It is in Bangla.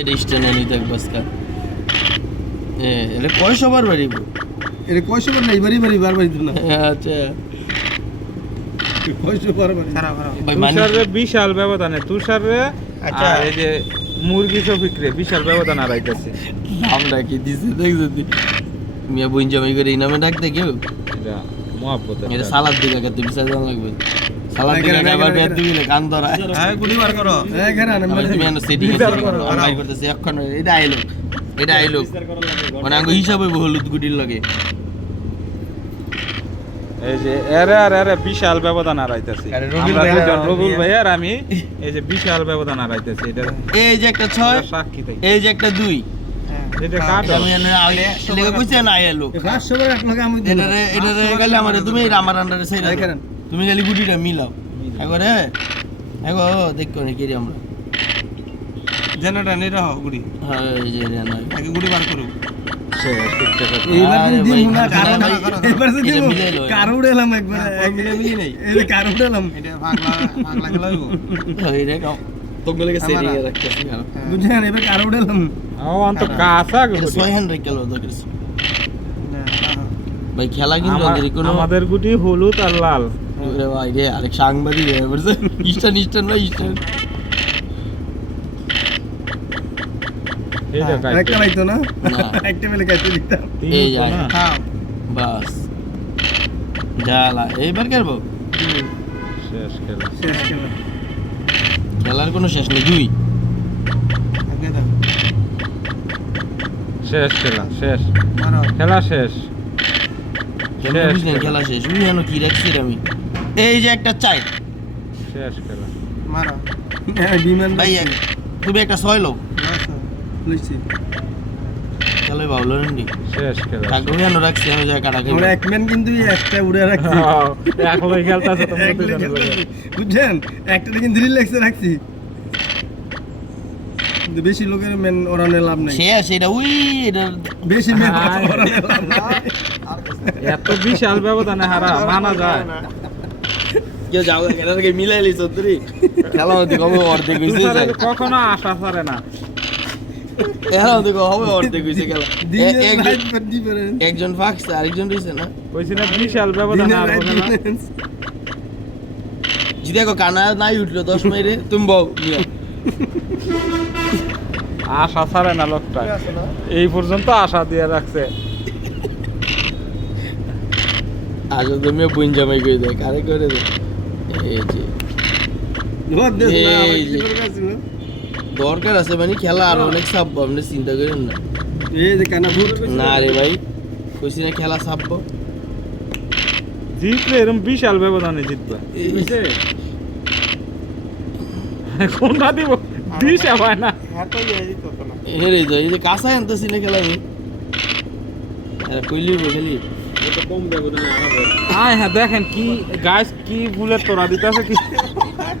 এটা স্ট্যান্ড এনে দেখ বাসকা এটা কয়শো বার বাড়িব এটা কয়শো বার না এবারই বাড়ি বারবার দিত না আচ্ছা কয়শো বার বাড়ি ভাই মানে তুষারে বিশাল ব্যবধানে তুষারে আচ্ছা। আর এই যে মুরগি শফিকরে বিশাল ব্যবধান হারাইতেছে আমরা কি দিছে দেখ যদি মিয়া বইন জামাই করে এই নামে ডাকতে কেউ এটা মহব্বত এটা সালাদ দিকে আগে তুই বিচার দেওয়া লাগবে সালাদ দিকে আবার বেদ দিবি কান ধরা হ্যাঁ গুলি বার করো এই ঘরে আনে আমি তুমি এনে সেটিং অনলাইন করতেছি এখন এটা আইলো মানে আঙ্গো হিসাব হইব হলুদ গুটির লাগে এই যে এরে বিশাল ব্যবধান হারাইতেছে আরে রবিউল ভাই রবিউল ভাই আর আমি এই যে বিশাল ব্যবধান হারাইতেছে এটা এই যে একটা 6 সাক্ষী তাই এই যে একটা 2 এটা কাটো আমি এনে আইলে লেগে কইছে না আইলো 500 বার এক লগে আমি এটারে গেলে আমারে তুমি আমার আন্ডারে সাইরা দেখেন। তুমি খালি গুটিটা মিলাও একবারে এগো দেখো নি কি রে আমরা জেনারেটর নেই রাখো গুলি হ্যাঁ এই যে রে না আগে গুলি বার করো এইবার এইবার আরে দিন ভাই, না কারো ভাই, এবার এটা দিন মিলাই লও। কারো উড়ালাম একবার মিলে মিলি নাই এই যে কারো উড়ালাম এটা পাগলা খেলা হইব ওই রে কাও তোমরা লাগে সেটিং এ রাখতেছি কেন বুঝছেন এবার কারো উড়ালাম ও অন্ত কাঁচা এটা 600 কিলো দরকার ভাই খেলা কিন্তু ওদের কোনো আমাদের গুটি হলুদ আর লাল রে ভাই রে আরেক সাংবাদিক হয়ে পড়ছে ইস্টার্ন ভাই ইস্টার্ন এইটা একটা কাটে লাইতো না না। একটা মেলে কাটতে দিতাম এই যায় হ্যাঁ বাস জালা এইবার করবো শেষ খেলা শেষ খেলা খেলার কোনো শেষ নেই 2 আগে দাও শেষ খেলা শেষ মারো খেলা শেষ কেমন শেষ বুঝলেন খেলা। খেলা শেষ উই জানো কি রাখছি রে আমি এই যে একটা চাই শেষ খেলা মারো বিমান ভাই তুমি একটা 6 লোক লইছি খেলে ভালো রেন্ডি শেষ খেলা কাকু জানো রাখছি আমি যা কাটা খাই আমরা এক ম্যান কিন্তু এই একটা উড়ে রাখছি এখন খেলতেছে তোমরা এক দুজনে লেগে লগে। বুঝছেন একটা কিন্তু রিল্যাক্সে রাখছি কিন্তু বেশি লোকের মেন ওরানে লাভ নাই শেষ এটা উই এটা বেশি মেন হায়। ওরানে লাভ নাই এত বিশাল ব্যবধানে হারা মানা যায় কেউ যাও এটা থেকে মিলাই লিছ তুই খেলা হতে কবে অর্ধেক হইছে তুষারের কখনো আশা করে না খেলা হতে কবে অর্ধেক হইছে খেলা দিনের একজন রাইট পর ডিফারেন্স একজন ফাঁকছে আরেকজন রইছে না কইছি না বিশাল ব্যবধানে দিনের হারবো রাইট না ডিফারেন্স যদি দেখো কানা নাই উঠলো 10 মাইরে তুমি বউ নিও আশা ছাড়ে না লোকটা এই পর্যন্ত আশা দিয়ে রাখছে আজ তুমি বুইন জামাই কই দে কারে করে দে এই যে বহুত দেশ না আমার এই কি যে। করে কাছিল দরকার আছে মানে খেলা আর অনেক ছাপবো আপনি চিন্তা করেন না এই যে কানা ভূত না রে ভাই কইছি না খেলা ছাপবো জিতলে এরকম বিশাল ব্যবধানে জিতবে বুঝছে? কোনটা দিব দিশা পায় না হেরে যাই এই যে কাঁচা আনতেছি না খেলা আমি কইলি খেলি আয় হ্যাঁ দেখেন কি গাছ কি বুলেট তোরা দিতেছে কি